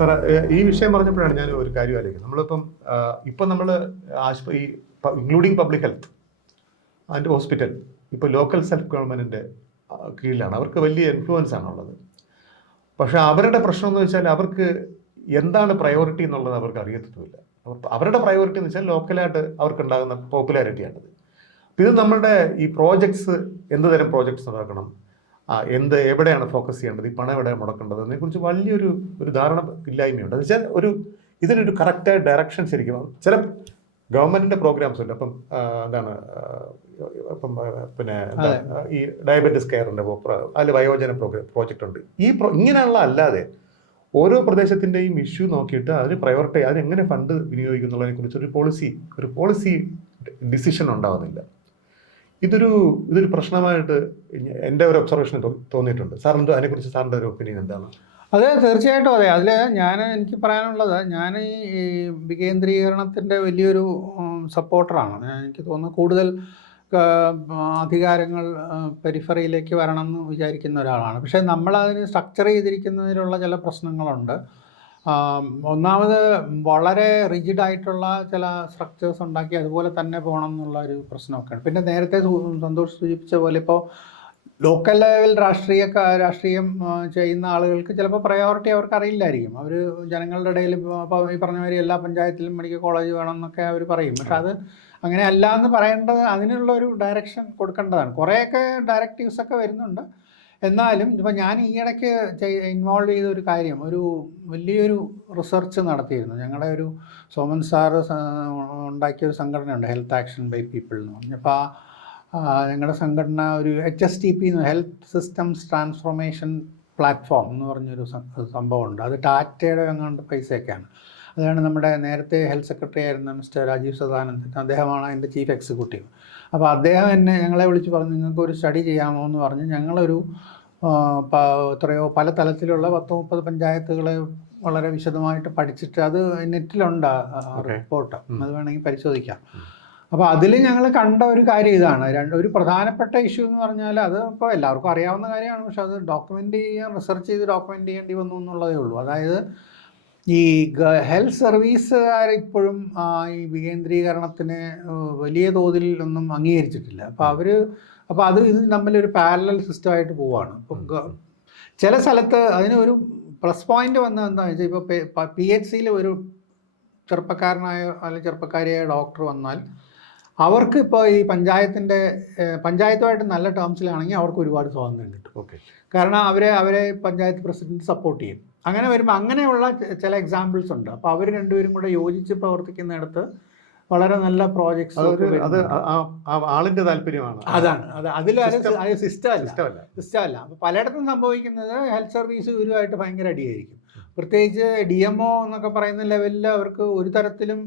Sir, ഈ വിഷയം പറഞ്ഞപ്പോഴാണ് ഞാൻ ഒരു കാര്യം ആലോചിക്കുന്നത്. നമ്മളിപ്പം ഇപ്പം നമ്മൾ ഈ including public health and hospital ഇപ്പോൾ ലോക്കൽ സെൽഫ് ഗവൺമെൻറ്റിൻ്റെ കീഴിലാണ്. അവർക്ക് വലിയ ഇൻഫ്ലുവൻസ് ആണുള്ളത്. പക്ഷേ അവരുടെ പ്രശ്നം എന്ന് വെച്ചാൽ അവർക്ക് എന്താണ് പ്രയോറിറ്റി എന്നുള്ളത് അവർക്ക് അറിയത്തുമില്ല. അവരുടെ പ്രയോറിറ്റി എന്ന് വെച്ചാൽ ലോക്കലായിട്ട് അവർക്കുണ്ടാകുന്ന പോപ്പുലാരിറ്റിയാണത്. അപ്പോൾ ഇത് നമ്മുടെ ഈ പ്രോജക്ട്സ്, എന്ത് തരം പ്രോജക്ട്സ് നടക്കണം, എവിടെയാണ് ഫോക്കസ് ചെയ്യേണ്ടത്, ഈ പണം എവിടെ മുടക്കേണ്ടത് എന്നതിനെക്കുറിച്ച് വലിയൊരു ധാരണ ഇല്ലായ്മയുണ്ട്. എന്ന് വെച്ചാൽ ഇതിനൊരു കറക്റ്റായ ഡയറക്ഷൻ ശരിക്കും ചില ഗവൺമെൻറ്റിൻ്റെ പ്രോഗ്രാംസ് ഉണ്ട്. അപ്പം എന്താണ് ഇപ്പം പിന്നെ ഈ ഡയബറ്റിസ് കെയറിൻ്റെ അതിൽ വയോജന പ്രോജക്റ്റ് ഉണ്ട്. ഇങ്ങനെയുള്ള അല്ലാതെ ഓരോ പ്രദേശത്തിൻ്റെയും ഇഷ്യൂ നോക്കിയിട്ട് അതിന് പ്രയോറിറ്റി, അതിനെങ്ങനെ ഫണ്ട് വിനിയോഗിക്കുന്നതിനെ കുറിച്ച് ഒരു പോളിസി ഡിസിഷൻ ഉണ്ടാവുന്നില്ല. ഇതൊരു പ്രശ്നമായിട്ട് എൻ്റെ ഒരു ഒബ്സർവേഷൻ തോന്നിയിട്ടുണ്ട്. സാറിന് അതിനെക്കുറിച്ച് സാറിൻ്റെ ഒരു ഒപ്പീനിയൻ എന്താണ്? അതെ, തീർച്ചയായിട്ടും അതെ. അതിൽ എനിക്ക് പറയാനുള്ളത്, ഞാൻ ഈ വികേന്ദ്രീകരണത്തിൻ്റെ വലിയൊരു സപ്പോർട്ടറാണ്. എനിക്ക് തോന്നുന്നു കൂടുതൽ അധികാരങ്ങൾ പെരിഫറിയിലേക്ക് വരണം എന്ന് വിചാരിക്കുന്ന ഒരാളാണ്. പക്ഷേ നമ്മളതിന് സ്ട്രക്ചർ ചെയ്തിരിക്കുന്നതിലുള്ള ചില പ്രശ്നങ്ങളുണ്ട്. ഒന്നാമത് വളരെ റിജിഡായിട്ടുള്ള ചില സ്ട്രക്ചേഴ്സ് ഉണ്ടാക്കി അതുപോലെ തന്നെ പോകണം എന്നുള്ള ഒരു പ്രശ്നമൊക്കെയാണ്. പിന്നെ നേരത്തെ സന്തോഷ് സൂചിപ്പിച്ച പോലെ ഇപ്പോൾ ലോക്കൽ ലെവൽ രാഷ്ട്രീയം ചെയ്യുന്ന ആളുകൾക്ക് ചിലപ്പോൾ പ്രയോറിറ്റി അവർക്ക് അറിയില്ലായിരിക്കും. അവർ ജനങ്ങളുടെ ഇടയിൽ ഇപ്പോൾ ഈ പറഞ്ഞ മാതിരി എല്ലാ പഞ്ചായത്തിലും മെഡിക്കൽ കോളേജ് വേണം എന്നൊക്കെ അവർ പറയും. പക്ഷെ അത് അങ്ങനെ അല്ല എന്ന് പറയേണ്ടത്, അതിനുള്ളൊരു ഡയറക്ഷൻ കൊടുക്കേണ്ടതാണ്. കുറേയൊക്കെ ഡയറക്റ്റീവ്സൊക്കെ വരുന്നുണ്ട്. എന്നാലും ഇപ്പോൾ ഞാൻ ഈയിടയ്ക്ക് ഇൻവോൾവ് ചെയ്ത ഒരു കാര്യം, വലിയൊരു റിസർച്ച് നടത്തിയിരുന്നു. ഞങ്ങളുടെ ഒരു സോമൻ സാറ് ഉണ്ടാക്കിയൊരു സംഘടനയുണ്ട്, ഹെൽത്ത് ആക്ഷൻ ബൈ പീപ്പിൾ എന്ന് പറഞ്ഞു. അപ്പോൾ ഞങ്ങളുടെ സംഘടന ഒരു HSTP എന്ന്, ഹെൽത്ത് സിസ്റ്റംസ് ട്രാൻസ്ഫോർമേഷൻ പ്ലാറ്റ്ഫോം എന്ന് പറഞ്ഞൊരു സംഭവമുണ്ട്. അത് ടാറ്റയുടെ എങ്ങാണ്ട് പൈസയൊക്കെയാണ്. അതാണ് നമ്മുടെ നേരത്തെ ഹെൽത്ത് സെക്രട്ടറി ആയിരുന്ന മിസ്റ്റർ രാജീവ് സദാനന്ദൻ, അദ്ദേഹമാണ് അതിൻ്റെ ചീഫ് എക്സിക്യൂട്ടീവ്. അപ്പോൾ അദ്ദേഹം എന്നെ ഞങ്ങളെ വിളിച്ച് പറഞ്ഞു, നിങ്ങൾക്ക് ഒരു സ്റ്റഡി ചെയ്യാമോ എന്ന് പറഞ്ഞ് ഞങ്ങളൊരു പല തലത്തിലുള്ള 10-30 പഞ്ചായത്തുകളെ വളരെ വിശദമായിട്ട് പഠിച്ചിട്ട്, അത് നെറ്റിലുണ്ട് റിപ്പോർട്ട്, അത് വേണമെങ്കിൽ പരിശോധിക്കാം. അപ്പോൾ അതിൽ ഞങ്ങൾ കണ്ട ഒരു കാര്യം ഇതാണ്. ഒരു പ്രധാനപ്പെട്ട ഇഷ്യൂ എന്ന് പറഞ്ഞാൽ, അത് ഇപ്പോൾ എല്ലാവർക്കും അറിയാവുന്ന കാര്യമാണ്, പക്ഷെ അത് റിസർച്ച് ചെയ്ത് ഡോക്യുമെൻ്റ് ചെയ്യേണ്ടി വന്നു എന്നുള്ളതേ ഉള്ളൂ. അതായത് ഈ ഹെൽത്ത് സർവീസുകാർ ഇപ്പോഴും ഈ വികേന്ദ്രീകരണത്തിന് വലിയ തോതിൽ ഒന്നും അംഗീകരിച്ചിട്ടില്ല. അപ്പോൾ ഇത് തമ്മിലൊരു പാരലൽ സിസ്റ്റമായിട്ട് പോവുകയാണ്. ഇപ്പം ചില സ്ഥലത്ത് അതിനൊരു പ്ലസ് പോയിന്റ് വന്നത് എന്താണെന്ന് വെച്ചാൽ, ഇപ്പോൾ PHCയിൽ ഒരു ചെറുപ്പക്കാരനായ അല്ലെങ്കിൽ ചെറുപ്പക്കാരിയായ ഡോക്ടർ വന്നാൽ അവർക്ക് ഇപ്പോൾ ഈ പഞ്ചായത്തുമായിട്ട് നല്ല ടേംസിലാണെങ്കിൽ അവർക്ക് ഒരുപാട് സ്വാതന്ത്ര്യം കിട്ടും. ഓക്കെ, കാരണം അവരെ പഞ്ചായത്ത് പ്രസിഡന്റ് സപ്പോർട്ട് ചെയ്യും. അങ്ങനെ വരുമ്പോൾ അങ്ങനെയുള്ള ചില എക്സാമ്പിൾസ് ഉണ്ട്. അപ്പോൾ അവർ രണ്ടുപേരും കൂടെ യോജിച്ച് പ്രവർത്തിക്കുന്നിടത്ത് വളരെ നല്ല പ്രോജക്ട്സ്, ആളിന്റെ താല്പര്യമാണ്. അതിൽ സിസ്റ്റം അല്ല. അപ്പോൾ പലയിടത്തും സംഭവിക്കുന്നത് ഹെൽത്ത് സർവീസ് ഇവരുമായിട്ട് ഭയങ്കര അടിയായിരിക്കും. പ്രത്യേകിച്ച് DMO എന്നൊക്കെ പറയുന്ന ലെവലിൽ അവർക്ക് ഒരു തരത്തിലും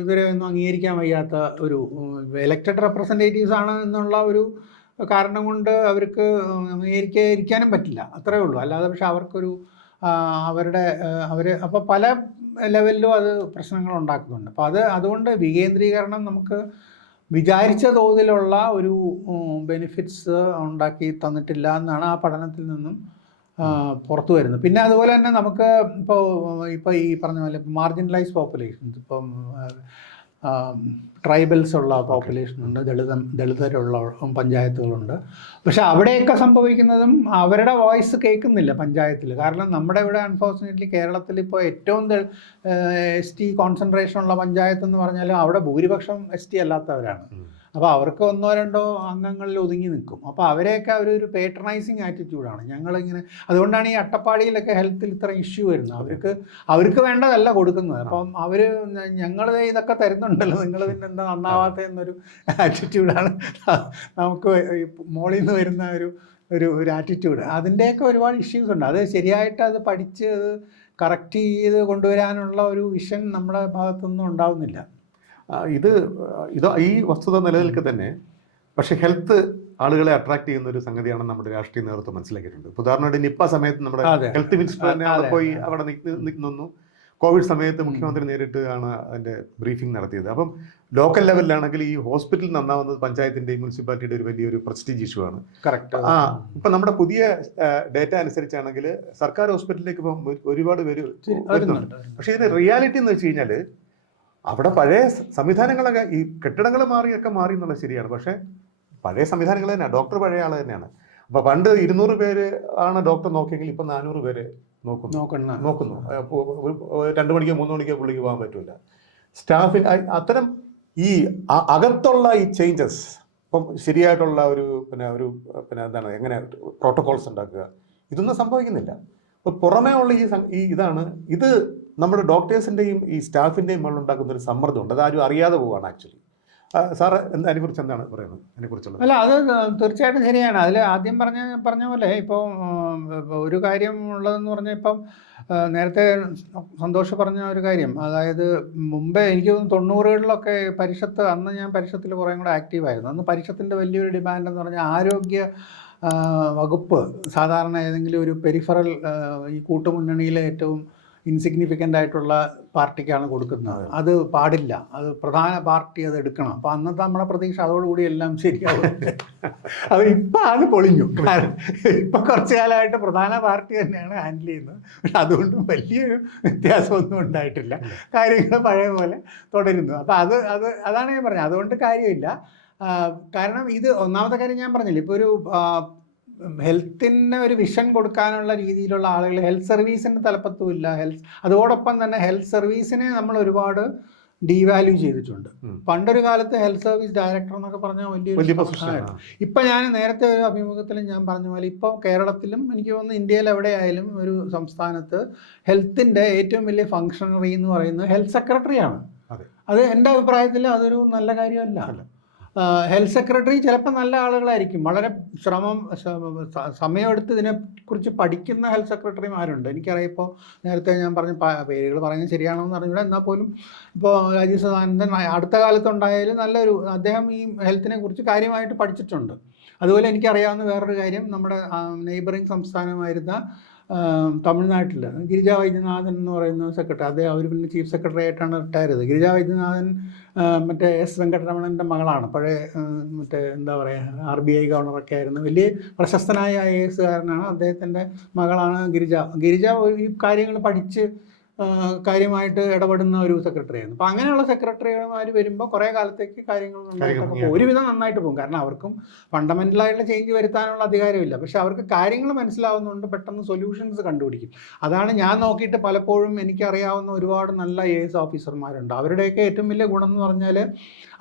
ഇവരെ ഒന്നും അംഗീകരിക്കാൻ വയ്യാത്ത ഒരു എലക്റ്റഡ് റെപ്രസെൻറ്റേറ്റീവ്സ് ആണ് എന്നുള്ള ഒരു കാരണം കൊണ്ട് അവർക്ക് അംഗീകരിക്കാനും പറ്റില്ല, അത്രയേ ഉള്ളൂ. അല്ലാതെ പക്ഷെ അവർക്കൊരു അപ്പോൾ പല ലെവലിലും അത് പ്രശ്നങ്ങൾ ഉണ്ടാക്കുന്നുണ്ട്. അപ്പോൾ അതുകൊണ്ട് വികേന്ദ്രീകരണം നമുക്ക് വിചാരിച്ച തോതിലുള്ള ഒരു ബെനിഫിറ്റ്സ് ഉണ്ടാക്കി തന്നിട്ടില്ല എന്നാണ് ആ പഠനത്തിൽ നിന്നും പുറത്തു വരുന്നത്. പിന്നെ അതുപോലെ തന്നെ നമുക്ക് ഇപ്പോൾ ഈ പറഞ്ഞ പോലെ മാർജിനലൈസ് പോപ്പുലേഷൻസ്, ഇപ്പം ട്രൈബൽസ് ഉള്ള പോപ്പുലേഷനുണ്ട്, ദളിതരുള്ള പഞ്ചായത്തുകളുണ്ട്. പക്ഷെ അവിടെയൊക്കെ സംഭവിക്കുന്നതും അവരുടെ വോയിസ് കേൾക്കുന്നില്ല പഞ്ചായത്തിൽ. കാരണം നമ്മുടെ ഇവിടെ അൺഫോർച്ചുനേറ്റ്ലി കേരളത്തിൽ ഇപ്പോൾ ഏറ്റവും ST കോൺസെൻട്രേഷൻ ഉള്ള പഞ്ചായത്ത് എന്ന് പറഞ്ഞാൽ അവിടെ ഭൂരിപക്ഷം ST അല്ലാത്തവരാണ്. അപ്പോൾ അവർക്ക് 1-2 അംഗങ്ങളിൽ ഒതുങ്ങി നിൽക്കും. അപ്പോൾ അവരെയൊക്കെ ഒരു പേട്രണൈസിങ് ആറ്റിറ്റ്യൂഡാണ് ഞങ്ങളിങ്ങനെ. അതുകൊണ്ടാണ് ഈ അട്ടപ്പാടിയിലൊക്കെ ഹെൽത്തിൽ ഇത്ര ഇഷ്യൂ വരുന്നത്. അവർക്ക് വേണ്ടതല്ല കൊടുക്കുന്നത്. അപ്പം ഞങ്ങൾ ഇതൊക്കെ തരുന്നുണ്ടല്ലോ, നിങ്ങൾ പിന്നെ എന്താ നന്നാവാത്ത എന്നൊരു ആറ്റിറ്റ്യൂഡാണ് നമുക്ക് മോളിൽ നിന്ന് വരുന്ന ഒരു ആറ്റിറ്റ്യൂഡ്. അതിൻ്റെയൊക്കെ ഒരുപാട് ഇഷ്യൂസ് ഉണ്ട്. അത് ശരിയായിട്ട് അത് പഠിച്ച് അത് കറക്റ്റ് ചെയ്ത് കൊണ്ടുവരാനുള്ള ഒരു വിഷൻ നമ്മുടെ ഭാഗത്തുനിന്നും ഉണ്ടാവുന്നില്ല. ഈ വസ്തുത നിലനിൽക്കെ തന്നെ, പക്ഷെ ഹെൽത്ത് ആളുകളെ അട്രാക്ട് ചെയ്യുന്ന ഒരു സംഗതിയാണെന്ന് നമ്മുടെ രാഷ്ട്രീയ നേതൃത്വം മനസ്സിലാക്കിയിട്ടുണ്ട്. ഉദാഹരണമായിട്ട് നിപ്പ സമയത്ത് നമ്മുടെ ഹെൽത്ത് മിനിസ്റ്റർ തന്നെ അവിടെ പോയി അവിടെ നിന്നു. കോവിഡ് സമയത്ത് മുഖ്യമന്ത്രി നേരിട്ട് ആണ് അതിൻ്റെ ബ്രീഫിംഗ് നടത്തിയത്. അപ്പം ലോക്കൽ ലെവലിലാണെങ്കിൽ ഈ ഹോസ്പിറ്റൽ നന്നാവുന്നത് പഞ്ചായത്തിൻ്റെയും മുനിസിപ്പാലിറ്റിയുടെ ഒരു വലിയൊരു പ്രസ്റ്റീജ് ഇഷ്യൂ ആണ്. കറക്റ്റ്. ഇപ്പം നമ്മുടെ പുതിയ ഡേറ്റ അനുസരിച്ചാണെങ്കിൽ സർക്കാർ ഹോസ്പിറ്റലിലേക്ക് ഇപ്പം ഒരുപാട് പേര് വരുന്നുണ്ട്. പക്ഷേ ഇതിന് റിയാലിറ്റി എന്ന് വെച്ച് കഴിഞ്ഞാൽ അവിടെ പഴയ സംവിധാനങ്ങളൊക്കെ ഈ കെട്ടിടങ്ങൾ മാറിയൊക്കെ മാറി എന്നുള്ളത് ശരിയാണ്. പക്ഷേ പഴയ സംവിധാനങ്ങൾ തന്നെയാണ്, ഡോക്ടർ പഴയ ആൾ തന്നെയാണ്. അപ്പോൾ പണ്ട് 200 പേര് ആണ് ഡോക്ടർ നോക്കിയെങ്കിൽ ഇപ്പം 400 പേര് നോക്കുന്നു. 2 മണിക്കോ 3 മണിക്കോ പുള്ളിക്ക് പോകാൻ പറ്റില്ല. സ്റ്റാഫിൽ അത്തരം ഈ അകത്തുള്ള ഈ ചേഞ്ചസ് ഇപ്പം ശരിയായിട്ടുള്ള ഒരു എന്താണ് എങ്ങനെ പ്രോട്ടോകോൾസ് ഉണ്ടാക്കുക, ഇതൊന്നും സംഭവിക്കുന്നില്ല. അപ്പോൾ പുറമേ ഉള്ള ഇതാണ് ഇത് നമ്മുടെ ഡോക്ടേഴ്സിൻ്റെയും ഈ സ്റ്റാഫിൻ്റെയും മുകളിൽ ഉണ്ടാക്കുന്ന ഒരു സമ്മർദ്ദമുണ്ട്. അതാരും അറിയാതെ പോവുകയാണ് ആക്ച്വലി. സാറ് അതിനെക്കുറിച്ച് എന്താണ് പറയുന്നത്? അതിനെക്കുറിച്ചുള്ള അല്ല, അത് തീർച്ചയായിട്ടും ശരിയാണ്. അതിൽ ആദ്യം പറഞ്ഞ പോലെ ഇപ്പോൾ ഒരു കാര്യം ഉള്ളതെന്ന് പറഞ്ഞാൽ ഇപ്പം നേരത്തെ സന്തോഷ് പറഞ്ഞ ഒരു കാര്യം, അതായത് മുമ്പേ എനിക്ക് തോന്നുന്നു 90കളിലൊക്കെ പരിഷത്ത്, അന്ന് ഞാൻ പരിഷത്തിൽ കുറേ കൂടെ ആക്റ്റീവായിരുന്നു. അന്ന് പരിഷത്തിൻ്റെ വലിയൊരു ഡിമാൻഡ് എന്ന് പറഞ്ഞാൽ ആരോഗ്യ വകുപ്പ് സാധാരണ ഏതെങ്കിലും ഒരു പെരിഫറൽ ഈ കൂട്ടുമുന്നണിയിലെ ഏറ്റവും ഇൻസിഗ്നിഫിക്കൻ്റ് ആയിട്ടുള്ള പാർട്ടിക്കാണ് കൊടുക്കുന്നത്. അത് പാടില്ല, അത് പ്രധാന പാർട്ടി അത് എടുക്കണം. അപ്പോൾ അന്നത്തെ നമ്മുടെ പ്രതീക്ഷ അതോടുകൂടി എല്ലാം ശരിയാവും. അത് ഇപ്പം അത് പൊളിഞ്ഞു. കാരണം ഇപ്പം കുറച്ച് കാലമായിട്ട് പ്രധാന പാർട്ടി തന്നെയാണ് ഹാൻഡിൽ ചെയ്യുന്നത്. പക്ഷെ അതുകൊണ്ട് വലിയൊരു വ്യത്യാസമൊന്നും ഉണ്ടായിട്ടില്ല, കാര്യങ്ങൾ പഴയ പോലെ തുടരുന്നു. അപ്പോൾ അതാണ് ഞാൻ പറഞ്ഞത്. അതുകൊണ്ട് കാര്യമില്ല. കാരണം ഇത് ഒന്നാമത്തെ കാര്യം ഞാൻ പറഞ്ഞില്ല, ഇപ്പോൾ ഒരു ഹെൽത്തിന് ഒരു വിഷൻ കൊടുക്കാനുള്ള രീതിയിലുള്ള ആളുകൾ ഹെൽത്ത് സർവീസിൻ്റെ തലപ്പത്തുമില്ല. അതോടൊപ്പം തന്നെ ഹെൽത്ത് സർവീസിനെ നമ്മൾ ഒരുപാട് ഡീവാല്യൂ ചെയ്തിട്ടുണ്ട്. പണ്ടൊരു കാലത്ത് ഹെൽത്ത് സർവീസ് ഡയറക്ടർ എന്നൊക്കെ പറഞ്ഞാൽ വലിയൊരു പൊസിഷനായിരുന്നു. ഇപ്പം ഞാൻ നേരത്തെ ഒരു അഭിമുഖത്തിലും ഞാൻ പറഞ്ഞ പോലെ ഇപ്പോൾ കേരളത്തിലും എനിക്ക് തോന്നുന്നു ഇന്ത്യയിൽ എവിടെയായാലും ഒരു സംസ്ഥാനത്ത് ഹെൽത്തിൻ്റെ ഏറ്റവും വലിയ ഫങ്ഷണറി എന്ന് പറയുന്നത് ഹെൽത്ത് സെക്രട്ടറിയാണ്. അത് എൻ്റെ അഭിപ്രായത്തിൽ അതൊരു നല്ല കാര്യമല്ല. ഹെൽത്ത് സെക്രട്ടറി ചിലപ്പോൾ നല്ല ആളുകളായിരിക്കും, വളരെ സമയമെടുത്ത് ഇതിനെക്കുറിച്ച് പഠിക്കുന്ന ഹെൽത്ത് സെക്രട്ടറിമാരുണ്ട്. എനിക്കറിയാം, ഇപ്പോൾ നേരത്തെ ഞാൻ പറഞ്ഞ പേരുകൾ പറയുന്നത് ശരിയാണോ എന്ന് അറിഞ്ഞില്ല, എന്നാൽ പോലും ഇപ്പോൾ രാജീവ് സദാനന്ദൻ അടുത്ത കാലത്തുണ്ടായാലും നല്ലൊരു അദ്ദേഹം ഈ ഹെൽത്തിനെ കുറിച്ച് കാര്യമായിട്ട് പഠിച്ചിട്ടുണ്ട്. അതുപോലെ എനിക്കറിയാവുന്ന വേറൊരു കാര്യം, നമ്മുടെ നെയ്ബറിങ് സംസ്ഥാനമായിരുന്ന തമിഴ്നാട്ടിൽ ഗിരിജാ വൈദ്യനാഥൻ എന്ന് പറയുന്ന സെക്രട്ടറി, അദ്ദേഹം അവർ പിന്നെ ചീഫ് സെക്രട്ടറി ആയിട്ടാണ് റിട്ടയർ ചെയ്തത്. ഗിരിജാ വൈദ്യനാഥൻ മറ്റേ എസ് വെങ്കട്ടരമണൻ്റെ മകളാണ്. പഴയ മറ്റേ എന്താ പറയുക RBI ഗവർണറൊക്കെ ആയിരുന്നു, വലിയ പ്രശസ്തനായ IAS കാരനാണ്. അദ്ദേഹത്തിൻ്റെ മകളാണ് ഗിരിജ ഈ കാര്യങ്ങൾ പഠിച്ച് കാര്യമായിട്ട് ഇടപെടുന്ന ഒരു സെക്രട്ടറിയായിരുന്നു. അപ്പോൾ അങ്ങനെയുള്ള സെക്രട്ടറിമാർ വരുമ്പോൾ കുറേ കാലത്തേക്ക് കാര്യങ്ങൾ നന്നായിട്ടൊക്കെ ഒരുവിധം നന്നായിട്ട് പോകും. കാരണം അവർക്കും ഫണ്ടമെൻ്റലായിട്ടുള്ള ചേഞ്ച് വരുത്താനുള്ള അധികാരമില്ല, പക്ഷെ അവർക്ക് കാര്യങ്ങൾ മനസ്സിലാവുന്നതുകൊണ്ട് പെട്ടെന്ന് സൊല്യൂഷൻസ് കണ്ടുപിടിക്കും. അതാണ് ഞാൻ നോക്കിയിട്ട് പലപ്പോഴും എനിക്കറിയാവുന്ന ഒരുപാട് നല്ല IAS ഓഫീസർമാരുണ്ട്. അവരുടെയൊക്കെ ഏറ്റവും വലിയ ഗുണം എന്ന് പറഞ്ഞാൽ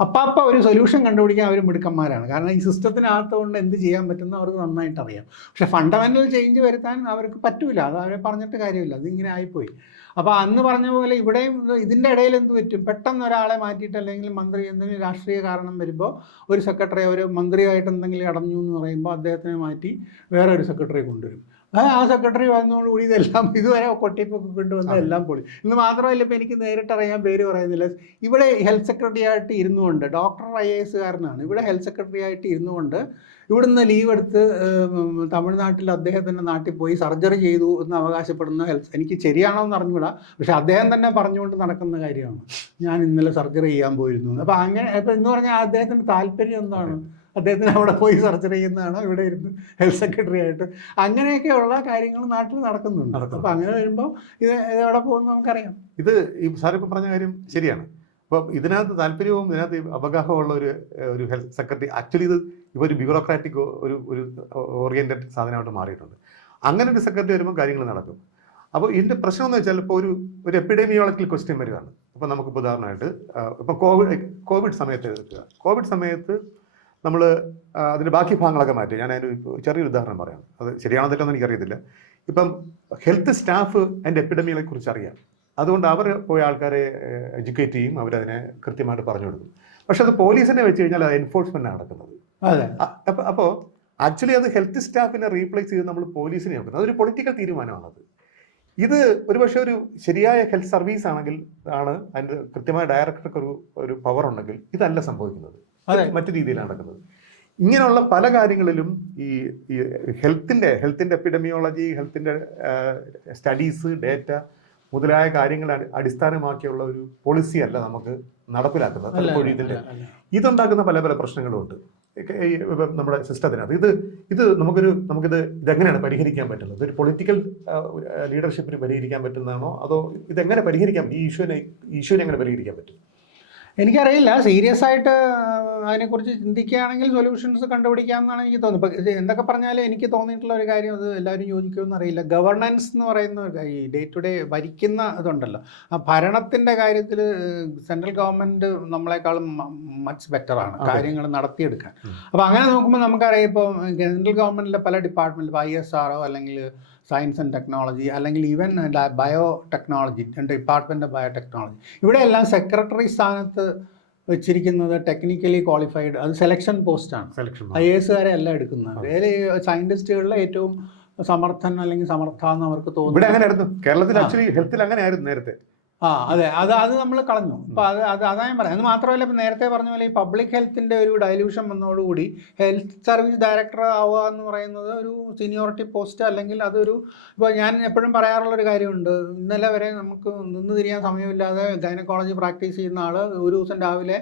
അപ്പാപ്പ ഒരു സൊല്യൂഷൻ കണ്ടുപിടിക്കാൻ അവർ മിടുക്കന്മാരാണ്. കാരണം ഈ സിസ്റ്റത്തിനകത്തുകൊണ്ട് എന്ത് ചെയ്യാൻ പറ്റുന്ന അവർക്ക് നന്നായിട്ട് അറിയാം. പക്ഷേ ഫണ്ടമെൻ്റൽ ചേഞ്ച് വരുത്താൻ അവർക്ക് പറ്റൂല. അത് അവരെ പറഞ്ഞിട്ട് കാര്യമില്ല, അതിങ്ങനെ ആയിപ്പോയി. അപ്പോൾ അന്ന് പറഞ്ഞ പോലെ ഇവിടെയും ഇതിൻ്റെ ഇടയിൽ എന്ത് പറ്റും, പെട്ടെന്ന് ഒരാളെ മാറ്റിയിട്ട് അല്ലെങ്കിൽ മന്ത്രി എന്തെങ്കിലും രാഷ്ട്രീയ കാരണം വരുമ്പോൾ ഒരു സെക്രട്ടറി ഒരു മന്ത്രിയായിട്ട് എന്തെങ്കിലും അടഞ്ഞു എന്ന് പറയുമ്പോൾ അദ്ദേഹത്തിനെ മാറ്റി വേറെ ഒരു സെക്രട്ടറി കൊണ്ടുവരും. ആ സെക്രട്ടറി വന്നതോടുകൂടി ഇതെല്ലാം ഇതുവരെ കൊട്ടിപ്പൊക്കെ കൊണ്ടുവന്ന എല്ലാം പൊളി. ഇന്ന് മാത്രമല്ല, ഇപ്പോൾ എനിക്ക് നേരിട്ടറിയാൻ പേര് പറയുന്നില്ല, ഇവിടെ ഹെൽത്ത് സെക്രട്ടറി ആയിട്ട് ഇരുന്നുകൊണ്ട് ഡോക്ടർ IAS കാരനാണ്. ഇവിടെ ഹെൽത്ത് സെക്രട്ടറി ആയിട്ട് ഇരുന്നുകൊണ്ട് ഇവിടുന്ന് ലീവ് എടുത്ത് തമിഴ്നാട്ടിൽ അദ്ദേഹത്തിൻ്റെ നാട്ടിൽ പോയി സർജറി ചെയ്തു എന്ന് അവകാശപ്പെടുന്ന എനിക്ക് ശരിയാണോ എന്ന് അറിഞ്ഞുകൂടാ, പക്ഷെ അദ്ദേഹം തന്നെ പറഞ്ഞുകൊണ്ട് നടക്കുന്ന കാര്യമാണ്, ഞാൻ ഇന്നലെ സർജറി ചെയ്യാൻ പോയിരുന്നു. അപ്പോൾ അങ്ങനെ ഇപ്പോൾ എന്ന് പറഞ്ഞാൽ അദ്ദേഹത്തിൻ്റെ താല്പര്യം എന്താണ്, അദ്ദേഹത്തിന് അവിടെ പോയി സർജറി ചെയ്യുന്നതാണോ ഇവിടെ ഇരുന്ന് ഹെൽത്ത് സെക്രട്ടറി ആയിട്ട്, അങ്ങനെയൊക്കെയുള്ള കാര്യങ്ങൾ നാട്ടിൽ നടക്കുന്നുണ്ട്. അപ്പോൾ അങ്ങനെ വരുമ്പോൾ ഇത് എവിടെ പോകുന്നു നമുക്കറിയാം. ഇത് ഈ സാറിപ്പോൾ പറഞ്ഞ കാര്യം ശരിയാണ്. അപ്പം ഇതിനകത്ത് താല്പര്യവും ഇതിനകത്ത് അവഗാഹമുള്ള ഒരു ഹെൽത്ത് സെക്രട്ടറി ആക്ച്വലി ഇത് ഇപ്പോൾ ഒരു ബ്യൂറോക്രാറ്റിക് ഒരു ഓറിയൻറ്റഡ് സാധനമായിട്ട് മാറിയിട്ടുണ്ട്. അങ്ങനെ ഒരു സെക്രട്ടറി വരുമ്പോൾ കാര്യങ്ങൾ നടക്കും. അപ്പോൾ ഇതിൻ്റെ പ്രശ്നം എന്ന് വെച്ചാൽ ഇപ്പോൾ ഒരു എപ്പിഡെമിയോളജിക്കൽ ക്വസ്റ്റ്യൻ വരികയാണ്. അപ്പോൾ നമുക്കിപ്പോൾ ഉദാഹരണമായിട്ട് ഇപ്പോൾ കോവിഡ് സമയത്ത് എടുക്കുക. കോവിഡ് സമയത്ത് നമ്മൾ അതിൻ്റെ ബാക്കി ഭാഗങ്ങളൊക്കെ മാറ്റി. ഞാൻ അതിൻ്റെ ചെറിയൊരു ഉദാഹരണം പറയാം, അത് ശരിയാണോ തെറ്റൊന്നും എനിക്കറിയത്തില്ല. ഇപ്പം ഹെൽത്ത് സ്റ്റാഫ് അതിൻ്റെ എപ്പിഡമികളെ കുറിച്ച് അറിയാം, അതുകൊണ്ട് അവർ പോയ ആൾക്കാരെ എഡ്യൂക്കേറ്റ് ചെയ്യും, അവരതിനെ കൃത്യമായിട്ട് പറഞ്ഞു കൊടുക്കും. പക്ഷെ അത് പോലീസിനെ വെച്ച് കഴിഞ്ഞാൽ അത് എൻഫോഴ്സ്മെൻറ്റാണ് നടക്കുന്നത്. അപ്പോൾ ആക്ച്വലി അത് ഹെൽത്ത് സ്റ്റാഫിനെ റീപ്ലേസ് ചെയ്ത് നമ്മൾ പോലീസിനെ നോക്കുന്നത്, അതൊരു പൊളിറ്റിക്കൽ തീരുമാനമാണത്. ഇത് ഒരുപക്ഷെ ഒരു ശരിയായ ഹെൽത്ത് സർവീസ് ആണെങ്കിൽ അതിൻ്റെ കൃത്യമായ ഡയറക്ടർക്ക് ഒരു പവർ ഉണ്ടെങ്കിൽ ഇതല്ല സംഭവിക്കുന്നത്, മറ്റു രീതിയിലാണ് നടക്കുന്നത്. ഇങ്ങനെയുള്ള പല കാര്യങ്ങളിലും ഈ ഹെൽത്തിൻ്റെ എപ്പിഡമിയോളജി, ഹെൽത്തിൻ്റെ സ്റ്റഡീസ്, ഡേറ്റ മുതലായ കാര്യങ്ങളെ അടിസ്ഥാനമാക്കിയുള്ള ഒരു പോളിസി അല്ല നമുക്ക് നടപ്പിലാക്കുന്നത്. പലപ്പോഴും ഇതുണ്ടാക്കുന്ന പല പല പ്രശ്നങ്ങളുമുണ്ട് നമ്മുടെ സിസ്റ്റത്തിനകത്ത്. ഇത് ഇതെങ്ങനെയാണ് പരിഹരിക്കാൻ പറ്റുന്നത്? ഒരു പൊളിറ്റിക്കൽ ലീഡർഷിപ്പിന് പരിഹരിക്കാൻ പറ്റുന്നതാണോ, അതോ ഇതെങ്ങനെ പരിഹരിക്കാം? ഈ ഇഷ്യൂനെ എങ്ങനെ പരിഹരിക്കാൻ പറ്റും? എനിക്കറിയില്ല. സീരിയസ് ആയിട്ട് അതിനെക്കുറിച്ച് ചിന്തിക്കുകയാണെങ്കിൽ സൊല്യൂഷൻസ് കണ്ടുപിടിക്കാമെന്നാണ് എനിക്ക് തോന്നുന്നത്. ഇപ്പം എന്തൊക്കെ പറഞ്ഞാലും എനിക്ക് തോന്നിയിട്ടുള്ള ഒരു കാര്യം, അത് എല്ലാവരും യോജിക്കുമെന്ന് അറിയില്ല, ഗവർണൻസ് എന്ന് പറയുന്ന ഈ ഡേ ടു ഡേ ഭരിക്കുന്ന ഇതുണ്ടല്ലോ, ആ ഭരണത്തിൻ്റെ കാര്യത്തിൽ സെൻട്രൽ ഗവൺമെൻറ് നമ്മളെക്കാളും മച്ച് ബെറ്ററാണ് കാര്യങ്ങൾ നടത്തിയെടുക്കാൻ. അപ്പോൾ അങ്ങനെ നോക്കുമ്പോൾ നമുക്കറിയാം, ഇപ്പോൾ സെൻട്രൽ ഗവൺമെൻറ്റിലെ പല ഡിപ്പാർട്ട്മെൻറ്റ്, ഇപ്പോൾ ISRO അല്ലെങ്കിൽ സയൻസ് ആൻഡ് ടെക്നോളജി, അല്ലെങ്കിൽ even bio technology, department of bio technology, ഇവിടെയെല്ലാം സെക്രട്ടറി സ്ഥാനത്ത് വെച്ചിരിക്കുന്നത് ടെക്നിക്കലി ക്വാളിഫൈഡ്, അത് സെലക്ഷൻ പോസ്റ്റാണ്. IAS-കാരെ അല്ല എടുക്കുന്നത്. അതിൽ സയൻറ്റിസ്റ്റുകളിലെ ഏറ്റവും സമർത്ഥൻ അല്ലെങ്കിൽ സമർത്ഥ എന്ന് അവർക്ക് തോന്നുന്നു. കേരളത്തിൽ ആക്ച്വലി ഹെൽത്തിൽ അങ്ങനെയായിരുന്നു നേരത്തെ. അതെ, അത് നമ്മൾ കളഞ്ഞു. ഇപ്പോൾ അതാ ഞാൻ പറയാം. അത് മാത്രമല്ല, ഇപ്പം നേരത്തെ പറഞ്ഞ പോലെ ഈ പബ്ലിക് ഹെൽത്തിൻ്റെ ഒരു ഡൈല്യൂഷൻ വന്നതോടുകൂടി ഹെൽത്ത് സർവീസ് ഡയറക്ടർ ആവുക എന്ന് പറയുന്നത് ഒരു സീനിയോറിറ്റി പോസ്റ്റ്, അല്ലെങ്കിൽ അതൊരു, ഇപ്പോൾ ഞാൻ എപ്പോഴും പറയാറുള്ളൊരു കാര്യമുണ്ട്, ഇന്നലെ വരെ നമുക്ക് നിന്ന് തിരിയാൻ സമയമില്ലാതെ ഗൈനക്കോളജി പ്രാക്ടീസ് ചെയ്യുന്ന ആൾ ഒരു ദിവസം രാവിലെ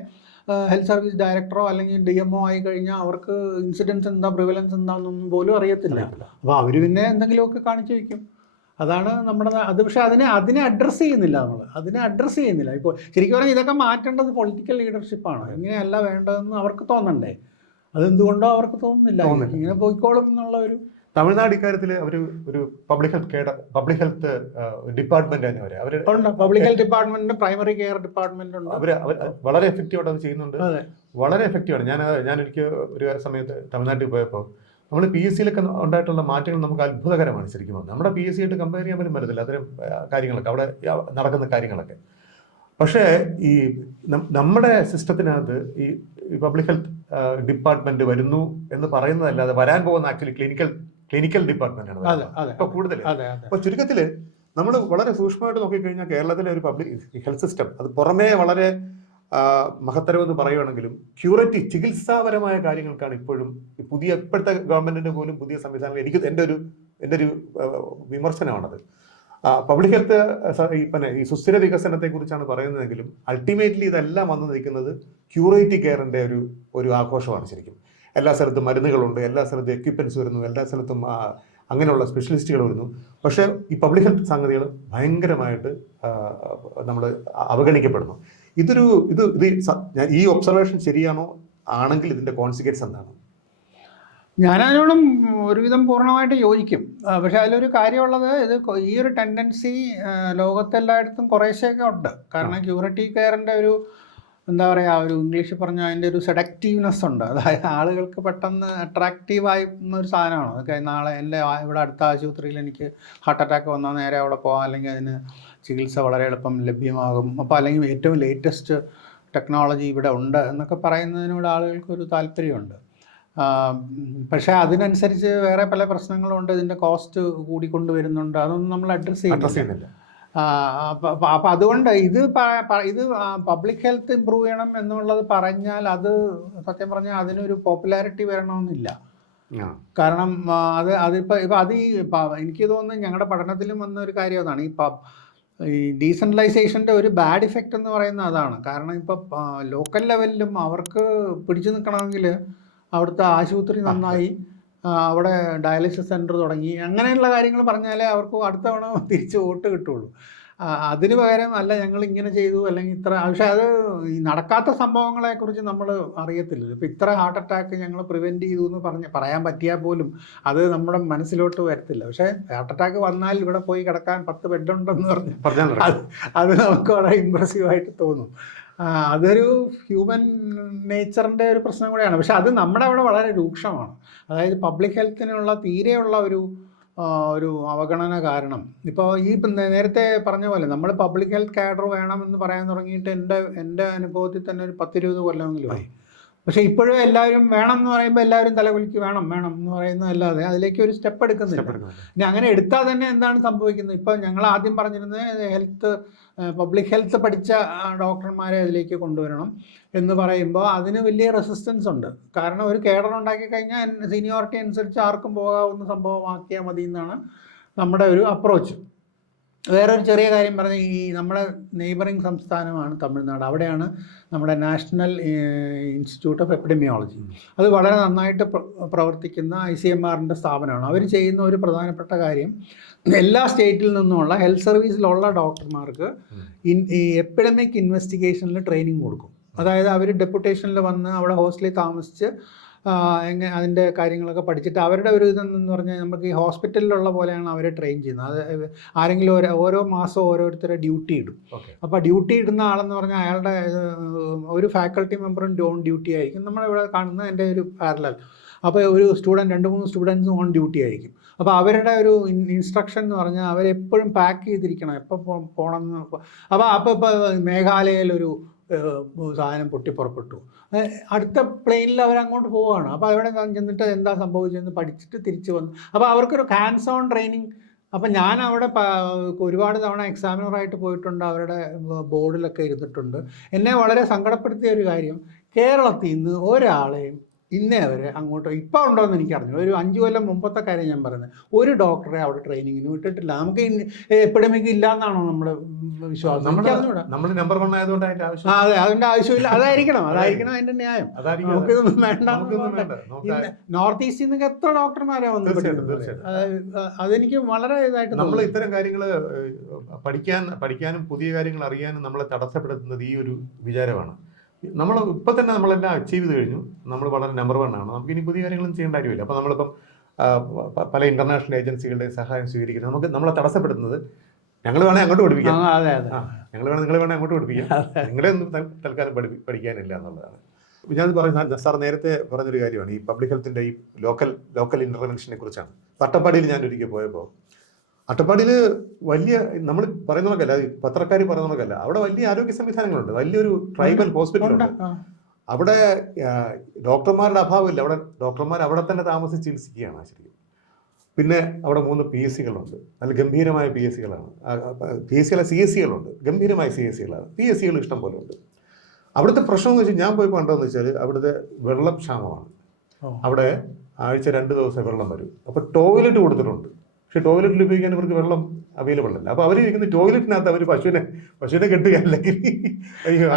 ഹെൽത്ത് സർവീസ് ഡയറക്ടറോ അല്ലെങ്കിൽ DMO ആയി കഴിഞ്ഞാൽ അവർക്ക് ഇൻസിഡൻസ് എന്താ, പ്രിവലൻസ് എന്താണെന്നൊന്നും പോലും അറിയത്തില്ല. അപ്പോൾ അവർ പിന്നെ എന്തെങ്കിലുമൊക്കെ കാണിച്ചു വയ്ക്കും. അതാണ് നമ്മുടെ അത്. പക്ഷേ അതിനെ അഡ്രസ്സ് ചെയ്യുന്നില്ല, അതിനെ അഡ്രസ്സ് ചെയ്യുന്നില്ല. ഇപ്പോൾ ശരിക്കും പറഞ്ഞാൽ ഇതൊക്കെ മാറ്റേണ്ടത് പൊളിറ്റിക്കൽ ലീഡർഷിപ്പാണ്. ഇങ്ങനെയല്ല വേണ്ടതെന്ന് അവർക്ക് തോന്നണ്ടേ? അതെന്തുകൊണ്ടോ അവർക്ക് തോന്നുന്നില്ല. ഇങ്ങനെ പോയിക്കോളും എന്നുള്ള ഒരു. തമിഴ്നാട് ഇക്കാര്യത്തിൽ അവർ ഒരു പബ്ലിക് ഹെൽത്ത് ഡിപ്പാർട്ട്മെന്റ് തന്നെ public health department, primary care department ഉണ്ട്. അവർ വളരെ എഫക്റ്റീവായിട്ട് അത് ചെയ്യുന്നുണ്ട്. വളരെ എഫക്റ്റീവാണ്. ഞാൻ എനിക്ക് ഒരു സമയത്ത് തമിഴ്നാട്ടിൽ പോയപ്പോൾ നമ്മൾ PSC-യിലൊക്കെ ഉണ്ടായിട്ടുള്ള മാറ്റങ്ങൾ നമുക്ക് അത്ഭുതകരമാണ് ശരിക്കും. നമ്മുടെ PSC ആയിട്ട് കമ്പയർ ചെയ്യാൻ പോലും പറ്റത്തില്ല അത്തരം കാര്യങ്ങളൊക്കെ, അവിടെ നടക്കുന്ന കാര്യങ്ങളൊക്കെ. പക്ഷേ ഈ നമ്മുടെ സിസ്റ്റത്തിനകത്ത് ഈ പബ്ലിക് ഹെൽത്ത് ഡിപ്പാർട്ട്മെന്റ് വരുന്നു എന്ന് പറയുന്നതല്ലാതെ വരാൻ പോകുന്ന ആക്ച്വലി ക്ലിനിക്കൽ ഡിപ്പാർട്ട്മെന്റ് ആണ് ഇപ്പൊ കൂടുതൽ. അപ്പൊ ചുരുക്കത്തില് നമ്മൾ വളരെ സൂക്ഷ്മമായിട്ട് നോക്കിക്കഴിഞ്ഞാൽ കേരളത്തിലെ ഒരു പബ്ലിക് ഹെൽത്ത് സിസ്റ്റം അത് പുറമേ വളരെ മഹത്തരമെന്ന് പറയുകയാണെങ്കിലും ക്യൂറേറ്റീവ് ചികിത്സാപരമായ കാര്യങ്ങൾക്കാണ് ഇപ്പോഴും ഇപ്പോഴത്തെ ഗവൺമെന്റിന്റെ പോലും പുതിയ സംവിധാനങ്ങൾ. എൻ്റെ ഒരു വിമർശനമാണത്. പബ്ലിക് ഹെൽത്ത് ഈ സുസ്ഥിര വികസനത്തെ കുറിച്ചാണ് പറയുന്നതെങ്കിലും അൾട്ടിമേറ്റ്ലി ഇതെല്ലാം വന്നു നിൽക്കുന്നത് ക്യൂറേറ്റീവ് കെയറിന്റെ ഒരു ആഘോഷമാണ് ശരിക്കും. എല്ലാ സ്ഥലത്തും മരുന്നുകളുണ്ട്, എല്ലാ സ്ഥലത്തും എക്യുപ്മെന്റ്സ് വരുന്നു, എല്ലാ സ്ഥലത്തും അങ്ങനെയുള്ള സ്പെഷ്യലിസ്റ്റുകൾ വരുന്നു. പക്ഷേ ഈ പബ്ലിക് ഹെൽത്ത് സംഗതികൾ ഭയങ്കരമായിട്ട് നമ്മൾ അവഗണിക്കപ്പെടുന്നു. ഈ ഒബ്സർവേഷൻ ശരിയാണോ? ആണെങ്കിൽ ഇതിന്റെ കോൺസിക്വൻസ് എന്താണ്? ഞാനതിനോടും ഒരുവിധം പൂർണ്ണമായിട്ട് യോജിക്കും. പക്ഷെ അതിലൊരു കാര്യമുള്ളത്, ഈ ഒരു ടെൻഡൻസി ലോകത്തെല്ലായിടത്തും കുറേശ്ശെയൊക്കെ ഉണ്ട്. കാരണം ക്യൂറേറ്റീവ് കെയറിൻ്റെ ഒരു എന്താ പറയുക, ഒരു ഇംഗ്ലീഷിൽ പറഞ്ഞാൽ അതിൻ്റെ ഒരു സെഡക്റ്റീവ്നെസ് ഉണ്ട്. അതായത് ആളുകൾക്ക് പെട്ടെന്ന് അട്രാക്റ്റീവായിരുന്ന ഒരു സാധനമാണ്. അതൊക്കെ നാളെ ഇവിടെ അടുത്ത ആശുപത്രിയിൽ എനിക്ക് ഹാർട്ട് അറ്റാക്ക് വന്നാൽ നേരെ അവിടെ പോകാം, അല്ലെങ്കിൽ അതിന് ചികിത്സ വളരെ എളുപ്പം ലഭ്യമാകും, അപ്പോൾ അല്ലെങ്കിൽ ഏറ്റവും ലേറ്റസ്റ്റ് ടെക്നോളജി ഇവിടെ ഉണ്ട് എന്നൊക്കെ പറയുന്നതിനോട് ആളുകൾക്കൊരു താല്പര്യമുണ്ട്. പക്ഷേ അതിനനുസരിച്ച് വേറെ പല പ്രശ്നങ്ങളുണ്ട്. ഇതിൻ്റെ കോസ്റ്റ് കൂടിക്കൊണ്ടുവരുന്നുണ്ട്. അതൊന്നും നമ്മൾ അഡ്രസ്സ് ചെയ്യുന്നില്ല. അപ്പം അതുകൊണ്ട് ഇത് പബ്ലിക് ഹെൽത്ത് ഇമ്പ്രൂവ് ചെയ്യണം എന്നുള്ളത് പറഞ്ഞാൽ അത് സത്യം പറഞ്ഞാൽ അതിനൊരു പോപ്പുലാരിറ്റി വരണമെന്നില്ല. കാരണം അതിപ്പോൾ എനിക്ക് തോന്നുന്നു ഞങ്ങളുടെ പഠനത്തിലും വന്ന ഒരു കാര്യം അതാണ്. ഈ ഡീസെൻട്രലൈസേഷൻ്റെ ഒരു ബാഡ് ഇഫക്റ്റ് എന്ന് പറയുന്നത് അതാണ്. കാരണം ഇപ്പോൾ ലോക്കൽ ലെവലിലും അവർക്ക് പിടിച്ചു നിൽക്കണമെങ്കിൽ അവിടുത്തെ ആശുപത്രി നന്നായി, അവിടെ ഡയാലിസിസ് സെൻറ്റർ തുടങ്ങി, അങ്ങനെയുള്ള കാര്യങ്ങൾ പറഞ്ഞാലേ അവർക്ക് അടുത്ത തവണ തിരിച്ച് വോട്ട് കിട്ടുള്ളൂ. അതിന് പകരം അല്ല ഞങ്ങൾ ഇങ്ങനെ ചെയ്തു അല്ലെങ്കിൽ ഇത്ര. പക്ഷെ അത് ഈ നടക്കാത്ത സംഭവങ്ങളെക്കുറിച്ച് നമ്മൾ അറിയത്തില്ല. ഇപ്പോൾ ഇത്ര ഹാർട്ട് അറ്റാക്ക് ഞങ്ങൾ പ്രിവെൻറ്റ് ചെയ്തു എന്ന് പറയാൻ പറ്റിയാൽ പോലും അത് നമ്മുടെ മനസ്സിലോട്ട് വരത്തില്ല. പക്ഷേ ഹാർട്ട് അറ്റാക്ക് വന്നാൽ ഇവിടെ പോയി കിടക്കാൻ 10 ബെഡുണ്ടെന്ന് പറഞ്ഞാൽ അത് നമുക്ക് വളരെ ഇമ്പ്രസീവായിട്ട് തോന്നും. അതൊരു ഹ്യൂമൻ നേച്ചറിൻ്റെ ഒരു പ്രശ്നം കൂടെയാണ്. പക്ഷെ അത് നമ്മുടെ അവിടെ വളരെ രൂക്ഷമാണ്. അതായത് പബ്ലിക് ഹെൽത്തിനുള്ള തീരെയുള്ള ഒരു അവഗണന കാരണം. ഇപ്പോൾ ഈ നേരത്തെ പറഞ്ഞ പോലെ നമ്മൾ പബ്ലിക് ഹെൽത്ത് കാഡർ വേണമെന്ന് പറയാൻ തുടങ്ങിയിട്ട് എൻ്റെ അനുഭവത്തിൽ തന്നെ ഒരു 10-20 കൊല്ലമെങ്കിലും ആയി. പക്ഷേ ഇപ്പോഴും എല്ലാവരും വേണം എന്ന് പറയുമ്പോൾ എല്ലാവരും തലകുലിക്ക് വേണം എന്ന് പറയുന്നതല്ലാതെ അതിലേക്ക് ഒരു സ്റ്റെപ്പ് എടുക്കുന്നില്ല. ഇനി അങ്ങനെ എടുത്താൽ തന്നെ എന്താണ് സംഭവിക്കുന്നത്? ഇപ്പോൾ ഞങ്ങൾ ആദ്യം പറഞ്ഞിരുന്നത് പബ്ലിക് ഹെൽത്ത് പഠിച്ച ഡോക്ടർമാരെ അതിലേക്ക് കൊണ്ടുവരണം എന്ന് പറയുമ്പോൾ അതിന് വലിയ റെസിസ്റ്റൻസ് ഉണ്ട്. കാരണം ഒരു കേഡർ ഉണ്ടാക്കി കഴിഞ്ഞാൽ സീനിയോറിറ്റി അനുസരിച്ച് ആർക്കും പോകാവുന്ന സംഭവമാക്കിയാൽ മതി എന്നാണ് നമ്മുടെ ഒരു അപ്രോച്ച്. വേറൊരു ചെറിയ കാര്യം പറഞ്ഞ ഈ നമ്മുടെ നെയ്ബറിങ് സംസ്ഥാനമാണ് തമിഴ്നാട്. അവിടെയാണ് നമ്മുടെ നാഷണൽ ഇൻസ്റ്റിറ്റ്യൂട്ട് ഓഫ് എപ്പിഡമിയോളജി. അത് വളരെ നന്നായിട്ട് പ്രവർത്തിക്കുന്ന ICMRൻ്റെ സ്ഥാപനമാണ്. അവർ ചെയ്യുന്ന ഒരു പ്രധാനപ്പെട്ട കാര്യം, എല്ലാ സ്റ്റേറ്റിൽ നിന്നുമുള്ള ഹെൽത്ത് സർവീസിലുള്ള ഡോക്ടർമാർക്ക് ഈ എപ്പിഡമിക് ഇൻവെസ്റ്റിഗേഷനിൽ ട്രെയിനിങ് കൊടുക്കും. അതായത് അവർ ഡെപ്യൂട്ടേഷനിൽ വന്ന് അവിടെ ഹോസ്റ്റലിൽ താമസിച്ച് എങ്ങനെ അതിൻ്റെ കാര്യങ്ങളൊക്കെ പഠിച്ചിട്ട് അവരുടെ ഒരു ഇതെന്ന് പറഞ്ഞാൽ നമുക്ക് ഈ ഹോസ്പിറ്റലിലുള്ള പോലെയാണ് അവരെ ട്രെയിൻ ചെയ്യുന്നത്. അത് ആരെങ്കിലും ഓരോ മാസവും ഓരോരുത്തരെ ഡ്യൂട്ടി ഇടും. അപ്പോൾ ഡ്യൂട്ടി ഇടുന്ന ആളെന്ന് പറഞ്ഞാൽ അയാളുടെ ഒരു ഫാക്കൾട്ടി മെമ്പറും ഓൺ ഡ്യൂട്ടി ആയിരിക്കും. നമ്മളിവിടെ കാണുന്ന എൻ്റെ ഒരു പാരലൽ. അപ്പോൾ ഒരു സ്റ്റുഡൻറ്റ് 2-3 സ്റ്റുഡൻസും ഓൺ ഡ്യൂട്ടി ആയിരിക്കും. അപ്പോൾ അവരുടെ ഒരു ഇൻസ്ട്രക്ഷൻ എന്ന് പറഞ്ഞാൽ അവരെപ്പോഴും പാക്ക് ചെയ്തിരിക്കണം, എപ്പോൾ പോകണം എന്ന്. അപ്പോൾ മേഘാലയയിലൊരു സാധനം പൊട്ടിപ്പുറപ്പെട്ടു, അടുത്ത പ്ലെയിനിൽ അവരങ്ങോട്ട് പോവുകയാണ്. അപ്പോൾ അവിടെ ചെന്നിട്ട് എന്താ സംഭവിച്ചതെന്ന് പഠിച്ചിട്ട് തിരിച്ചു വന്നു. അപ്പോൾ അവർക്കൊരു ഹാൻഡ്സ് ഓൺ ട്രെയിനിങ്. അപ്പം ഞാൻ അവിടെ ഒരുപാട് തവണ എക്സാമിനറായിട്ട് പോയിട്ടുണ്ട്, അവരുടെ ബോർഡിലൊക്കെ ഇരുന്നിട്ടുണ്ട്. എന്നെ വളരെ സങ്കടപ്പെടുത്തിയ ഒരു കാര്യം, കേരളത്തിൽ നിന്ന് ഒരാളെയും ഇന്നേ വരെ അങ്ങോട്ട് ഇപ്പോൾ ഉണ്ടോയെന്ന് എനിക്കറിഞ്ഞു. ഒരു 5 കൊല്ലം മുമ്പത്തെ കാര്യം ഞാൻ പറയുന്നത്, ഒരു ഡോക്ടറെ അവിടെ ട്രെയിനിങ്ങിന് വിട്ടിട്ടില്ല. നമുക്ക് എപ്പിഡമിക് ഇല്ല എന്നാണോ നമ്മുടെ വിശ്വാസം? നമ്മൾ നമ്പർ 1 ആയതുകൊണ്ട് അതിന്റെ ആവശ്യം. അതെ, അതിൻ്റെ ആവശ്യമില്ല. അതായിരിക്കണം അതിന്റെ ന്യായം. നമുക്കിതൊന്നും വേണ്ട. നോർത്ത് ഈസ്റ്റിൽ നിന്നൊക്കെ എത്ര ഡോക്ടർമാരാ വന്നത്. അതെനിക്ക് വളരെ ഇതായിട്ട് നമ്മൾ ഇത്തരം കാര്യങ്ങൾ പഠിക്കാനും പുതിയ കാര്യങ്ങൾ അറിയാനും നമ്മളെ തടസ്സപ്പെടുത്തുന്നത് ഈ ഒരു വിചാരമാണ്. നമ്മൾ ഇപ്പം തന്നെ നമ്മളെല്ലാം അച്ചീവ് ചെയ്ത് കഴിഞ്ഞു, നമ്മൾ വളരെ നമ്പർ 1 ആണ്, നമുക്ക് ഇനി പുതിയ കാര്യങ്ങളൊന്നും ചെയ്യേണ്ട കാര്യമില്ല. അപ്പോൾ നമ്മളിപ്പം പല ഇന്റർനാഷണൽ ഏജൻസികളുടെ സഹായം സ്വീകരിക്കുന്നത് നമ്മളെ തടസ്സപ്പെടുത്തുന്നത് ഞങ്ങൾ വേണേൽ അങ്ങോട്ട് പഠിപ്പിക്കാം, ഞങ്ങൾ നിങ്ങളെ വേണേൽ അങ്ങോട്ട് പഠിപ്പിക്കാം, നിങ്ങളെ ഒന്നും തൽക്കാലം പഠിക്കാനില്ല എന്നുള്ളതാണ്. ഞാനത് പറയുന്നത് സാർ നേരത്തെ പറഞ്ഞൊരു കാര്യമാണ്, ഈ പബ്ലിക് ഹെൽത്തിൻ്റെ ഈ ലോക്കൽ ഇൻ്റർവെൻഷനെ കുറിച്ചാണ്. അട്ടപ്പാടിയിൽ ഞാൻ ഒരിക്കൽ പോയപ്പോൾ, അട്ടപ്പാടിയിൽ വലിയ നമ്മൾ പറയുന്ന നോക്കല്ല, പത്രക്കാർ പറയുന്ന നോക്കല്ല, അവിടെ വലിയ ആരോഗ്യ സംവിധാനങ്ങളുണ്ട്, വലിയൊരു ട്രൈബൽ ഹോസ്പിറ്റലുണ്ട്. അവിടെ ഡോക്ടർമാരുടെ അഭാവമില്ല, അവിടെ ഡോക്ടർമാർ അവിടെ തന്നെ താമസിച്ച് ചികിത്സിക്കുകയാണ് ശരിക്കും. പിന്നെ അവിടെ 3 PSCകളുണ്ട്, നല്ല ഗംഭീരമായ PSCകളാണ്. PSC അല്ല, CSCകളുണ്ട്, ഗംഭീരമായ CSCകളാണ്. PSCകൾ ഇഷ്ടം പോലെ ഉണ്ട്. അവിടുത്തെ പ്രശ്നം എന്ന് വെച്ചാൽ, ഞാൻ പോയി കണ്ടതെന്ന് വെച്ചാൽ അവിടുത്തെ വെള്ളം ക്ഷാമമാണ്. അവിടെ ആഴ്ച 2 ദിവസം വെള്ളം വരും. അപ്പോൾ ടോയ്ലറ്റ് കൊടുത്തിട്ടുണ്ട്, പക്ഷെ ടോയ്ലറ്റിൽ ഉപയോഗിക്കാൻ ഇവർക്ക് വെള്ളം അവൈലബിൾ അല്ല. അപ്പോൾ അവർ ഇരിക്കുന്ന ടോയ്ലറ്റിനകത്ത് അവർ പശുവിനെ കെട്ടുക, അല്ലെങ്കിൽ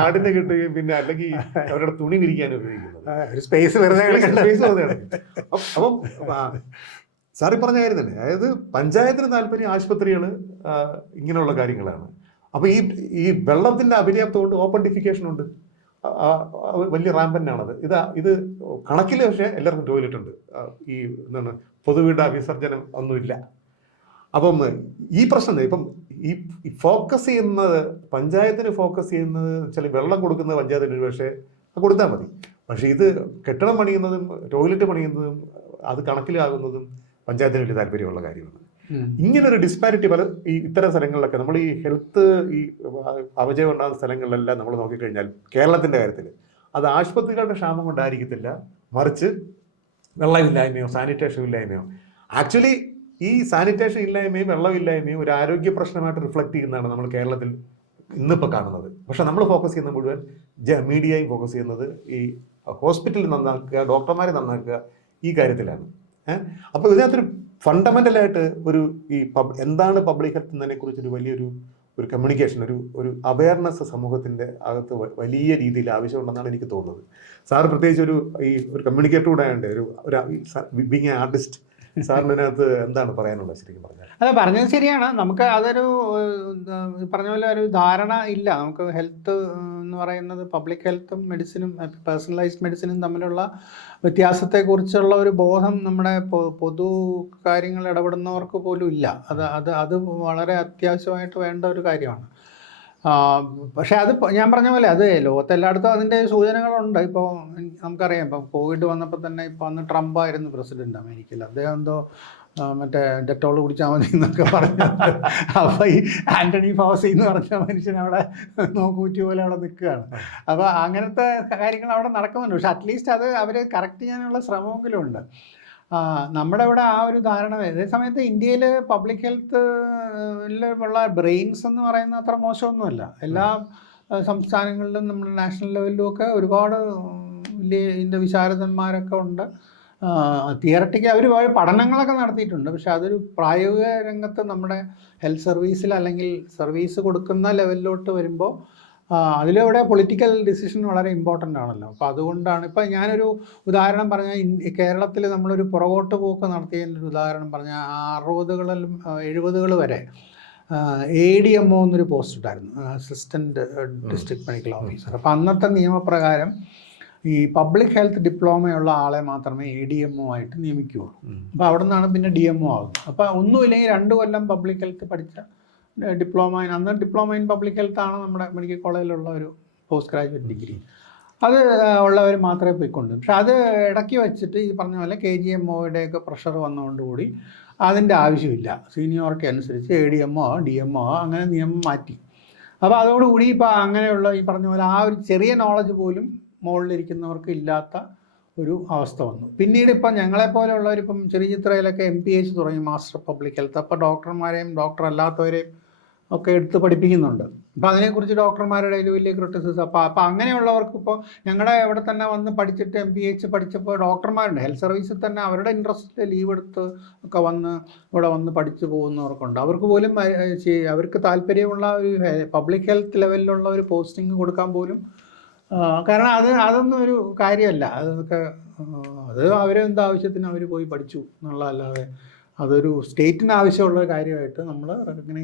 ആടിനെ കെട്ടുകയും പിന്നെ അല്ലെങ്കിൽ അവരുടെ തുണി വിരിക്കാൻ ഉപയോഗിക്കുന്നത്. സ്പേസ് വെറുതെ. അപ്പം സാറി പറഞ്ഞ കാര്യം തന്നെ, അതായത് പഞ്ചായത്തിന് താല്പര്യം ആശുപത്രികൾ ഇങ്ങനെയുള്ള കാര്യങ്ങളാണ്. അപ്പോൾ ഈ വെള്ളത്തിൻ്റെ അപര്യാപ്തം കൊണ്ട് ഓപ്പൺ ഡിഫിക്കേഷൻ ഉണ്ട്, വലിയ റാമ്പന്നാണത്. ഇത് കണക്കിൽ പക്ഷേ എല്ലാവർക്കും ടോയ്ലറ്റ് ഉണ്ട്, ഈ എന്താണ് പൊതുവീട വിസർജനം ഒന്നുമില്ല. അപ്പം ഈ പ്രശ്നം ഇപ്പം ഈ ഫോക്കസ് ചെയ്യുന്നത്, പഞ്ചായത്തിന് ഫോക്കസ് ചെയ്യുന്നത് വെച്ചാൽ വെള്ളം കൊടുക്കുന്ന പഞ്ചായത്തിന് ഒരു പക്ഷേ കൊടുത്താൽ മതി. പക്ഷേ ഇത് കെട്ടിടം പണിയുന്നതും ടോയ്ലറ്റ് പണിയുന്നതും അത് കണക്കിലാകുന്നതും പഞ്ചായത്തിന് വലിയ താല്പര്യമുള്ള കാര്യമാണ്. ഇങ്ങനൊരു ഡിസ്പാരിറ്റി ഈ ഇത്തരം സ്ഥലങ്ങളിലൊക്കെ നമ്മൾ ഈ ഹെൽത്ത് ഈ അപജയം ഉണ്ടാകുന്ന സ്ഥലങ്ങളിലെല്ലാം നമ്മൾ നോക്കിക്കഴിഞ്ഞാൽ കേരളത്തിൻ്റെ കാര്യത്തിൽ അത് ആശുപത്രികളുടെ ക്ഷാമം കൊണ്ടായിരിക്കത്തില്ല, മറിച്ച് വെള്ളമില്ലായ്മയോ സാനിറ്റേഷൻ ഇല്ലായ്മയോ. ആക്ച്വലി ഈ സാനിറ്റേഷൻ ഇല്ലായ്മയും വെള്ളമില്ലായ്മയും ഒരു ആരോഗ്യ പ്രശ്നമായിട്ട് റിഫ്ലക്റ്റ് ചെയ്യുന്നതാണ് നമ്മൾ കേരളത്തിൽ ഇന്നിപ്പോൾ കാണുന്നത്. പക്ഷെ നമ്മൾ ഫോക്കസ് ചെയ്യുന്നത് മുഴുവൻ മീഡിയയും ഫോക്കസ് ചെയ്യുന്നത് ഈ ഹോസ്പിറ്റൽ നന്നാക്കുക, ഡോക്ടർമാരെ നന്നാക്കുക, ഈ കാര്യത്തിലാണ്. അപ്പോൾ ഇതിനകത്തൊരു ഫണ്ടമെൻ്റലായിട്ട് എന്താണ് പബ്ലിക് ഹെൽത്ത് എന്നതിനെ കുറിച്ചൊരു വലിയൊരു കമ്മ്യൂണിക്കേഷൻ, ഒരു അവയർനെസ് സമൂഹത്തിൻ്റെ അകത്ത് വലിയ രീതിയിൽ ആവശ്യമുണ്ടെന്നാണ് എനിക്ക് തോന്നുന്നത്. സാർ പ്രത്യേകിച്ച് ഒരു കമ്മ്യൂണിക്കേറ്റർ കൂടെ ആയതുകൊണ്ട് ഒരു ബീങ് എ ആർട്ടിസ്റ്റ്, സാറിനകത്ത് എന്താണ് പറയാനുള്ളത് ശരിക്കും പറഞ്ഞാൽ? അതെ, പറഞ്ഞത് ശരിയാണ്. നമുക്ക് അതൊരു പറഞ്ഞ പോലെ ഒരു ധാരണ ഇല്ല. നമുക്ക് ഹെൽത്ത് എന്ന് പറയുന്നത് പബ്ലിക് ഹെൽത്തും മെഡിസിനും പേഴ്സണലൈസ്ഡ് മെഡിസിനും തമ്മിലുള്ള വ്യത്യാസത്തെക്കുറിച്ചുള്ള ഒരു ബോധം നമ്മുടെ പൊതു കാര്യങ്ങൾ ഇടപെടുന്നവർക്ക് പോലും ഇല്ല. അത് വളരെ അത്യാവശ്യമായിട്ട് വേണ്ട ഒരു കാര്യമാണ്. പക്ഷേ അത് ഞാൻ പറഞ്ഞ പോലെ അത് ലോകത്തെല്ലായിടത്തും അതിൻ്റെ സൂചനകളുണ്ട്. ഇപ്പോൾ നമുക്കറിയാം, ഇപ്പം കോവിഡ് വന്നപ്പോൾ തന്നെ ഇപ്പോൾ അന്ന് ട്രംപായിരുന്നു പ്രസിഡന്റ് അമേരിക്കയിൽ. അദ്ദേഹം എന്തോ മറ്റേ ഡെറ്റോൾ കുടിച്ചാൽ മതി എന്നൊക്കെ പറഞ്ഞു. അപ്പോൾ ഈ ആൻ്റണി ഫൗസി എന്ന് പറഞ്ഞ മനുഷ്യൻ അവിടെ നോക്കൂറ്റി പോലെ അവിടെ നിൽക്കുകയാണ്. അപ്പോൾ അങ്ങനത്തെ കാര്യങ്ങൾ അവിടെ നടക്കുന്നുണ്ട്. പക്ഷെ അറ്റ്ലീസ്റ്റ് അത് അവർ കറക്റ്റ് ചെയ്യാനുള്ള ശ്രമമെങ്കിലും ഉണ്ട്. നമ്മുടെ ഇവിടെ ആ ഒരു ധാരണ. അതേ സമയത്ത് ഇന്ത്യയിൽ പബ്ലിക് ഹെൽത്തിലുള്ള ബ്രെയിൻസ് എന്ന് പറയുന്നത് അത്ര മോശമൊന്നുമല്ല. എല്ലാ സംസ്ഥാനങ്ങളിലും നമ്മുടെ നാഷണൽ ലെവലിലും ഒക്കെ ഒരുപാട് വലിയ ഇതിൻ്റെ വിശാരദന്മാരൊക്കെ ഉണ്ട്. തിയററ്റിക്കൽ അവർ പഠനങ്ങളൊക്കെ നടത്തിയിട്ടുണ്ട്. പക്ഷെ അതൊരു പ്രായോഗിക രംഗത്ത് നമ്മുടെ ഹെൽത്ത് സർവീസിൽ അല്ലെങ്കിൽ സർവീസ് കൊടുക്കുന്ന ലെവലിലോട്ട് വരുമ്പോൾ അതിലൂടെ പൊളിറ്റിക്കൽ ഡിസിഷൻ വളരെ ഇമ്പോർട്ടൻ്റ് ആണല്ലോ. അപ്പോൾ അതുകൊണ്ടാണ് ഇപ്പോൾ ഞാനൊരു ഉദാഹരണം പറഞ്ഞാൽ കേരളത്തിൽ നമ്മളൊരു പുറകോട്ട് പോക്ക് നടത്തിയതിൻ്റെ ഒരു ഉദാഹരണം പറഞ്ഞാൽ 60കളിലും 70കൾ വരെ ADMO എന്നൊരു പോസ്റ്റ് ഉണ്ടായിരുന്നു, അസിസ്റ്റൻറ്റ് ഡിസ്ട്രിക്ട് മെഡിക്കൽ ഓഫീസർ. അപ്പോൾ അന്നത്തെ നിയമപ്രകാരം ഈ പബ്ലിക് ഹെൽത്ത് ഡിപ്ലോമയുള്ള ആളെ മാത്രമേ ADMO ആയിട്ട് നിയമിക്കുകയുള്ളൂ. അപ്പോൾ അവിടെ നിന്നാണ് പിന്നെ DMO ആകുന്നത്. അപ്പോൾ ഒന്നുമില്ലെങ്കിൽ 2 കൊല്ലം പബ്ലിക് ഹെൽത്ത് പഠിച്ച ഡിപ്ലോമ അന്ന് ഡിപ്ലോമ ഇൻ പബ്ലിക് ഹെൽത്ത് ആണ് നമ്മുടെ മെഡിക്കൽ കോളേജിലുള്ള ഒരു പോസ്റ്റ് ഗ്രാജുവേറ്റ് ഡിഗ്രി. അത് ഉള്ളവർ മാത്രമേ പോയിക്കൊണ്ട്. പക്ഷെ അത് ഇടയ്ക്ക് വെച്ചിട്ട് ഈ പറഞ്ഞ പോലെ KGMOയുടെയൊക്കെ പ്രഷർ വന്നതുകൊണ്ടുകൂടി അതിൻ്റെ ആവശ്യമില്ല, സീനിയോറിറ്റി അനുസരിച്ച് ADMO DMO അങ്ങനെ നിയമം മാറ്റി. അപ്പോൾ അതോടുകൂടി ഇപ്പോൾ അങ്ങനെയുള്ള ഈ പറഞ്ഞ പോലെ ആ ഒരു ചെറിയ നോളജ് പോലും മുകളിലിരിക്കുന്നവർക്ക് ഇല്ലാത്ത ഒരു അവസ്ഥ വന്നു. പിന്നീട് ഇപ്പം ഞങ്ങളെപ്പോലെയുള്ളവരിപ്പം ചിത്രയിലൊക്കെ MPH തുടങ്ങി, മാസ്റ്റർ പബ്ലിക് ഹെൽത്ത്. അപ്പോൾ ഡോക്ടർമാരെയും ഡോക്ടർ അല്ലാത്തവരെയും ഒക്കെ എടുത്ത് പഠിപ്പിക്കുന്നുണ്ട്. അപ്പോൾ അതിനെക്കുറിച്ച് ഡോക്ടർമാരുടെ കയ്യിൽ വലിയ ക്രിറ്റിസിസം. അപ്പോൾ അങ്ങനെയുള്ളവർക്ക് ഇപ്പോൾ ഞങ്ങളുടെ ഇവിടെ തന്നെ വന്ന് പഠിച്ചിട്ട് MPH പഠിച്ചപ്പോൾ ഡോക്ടർമാരുണ്ട് ഹെൽത്ത് സർവീസിൽ തന്നെ അവരുടെ ഇൻട്രസ്റ്റിൽ ലീവ് എടുത്ത് ഒക്കെ വന്ന് ഇവിടെ വന്ന് പഠിച്ചു പോകുന്നവർക്കുണ്ട്. അവർക്ക് പോലും അവർക്ക് താല്പര്യമുള്ള ഒരു പബ്ലിക് ഹെൽത്ത് ലെവലിലുള്ള ഒരു പോസ്റ്റിംഗ് കൊടുക്കാൻ പോലും, കാരണം അതൊന്നും ഒരു കാര്യമല്ല. അതൊക്കെ അത് അവരെന്ത് ആവശ്യത്തിന് അവർ പോയി പഠിച്ചു എന്നുള്ളതല്ലാതെ അതൊരു സ്റ്റേറ്റിന് ആവശ്യമുള്ള കാര്യമായിട്ട് നമ്മൾ റെക്കഗ്നൈസ്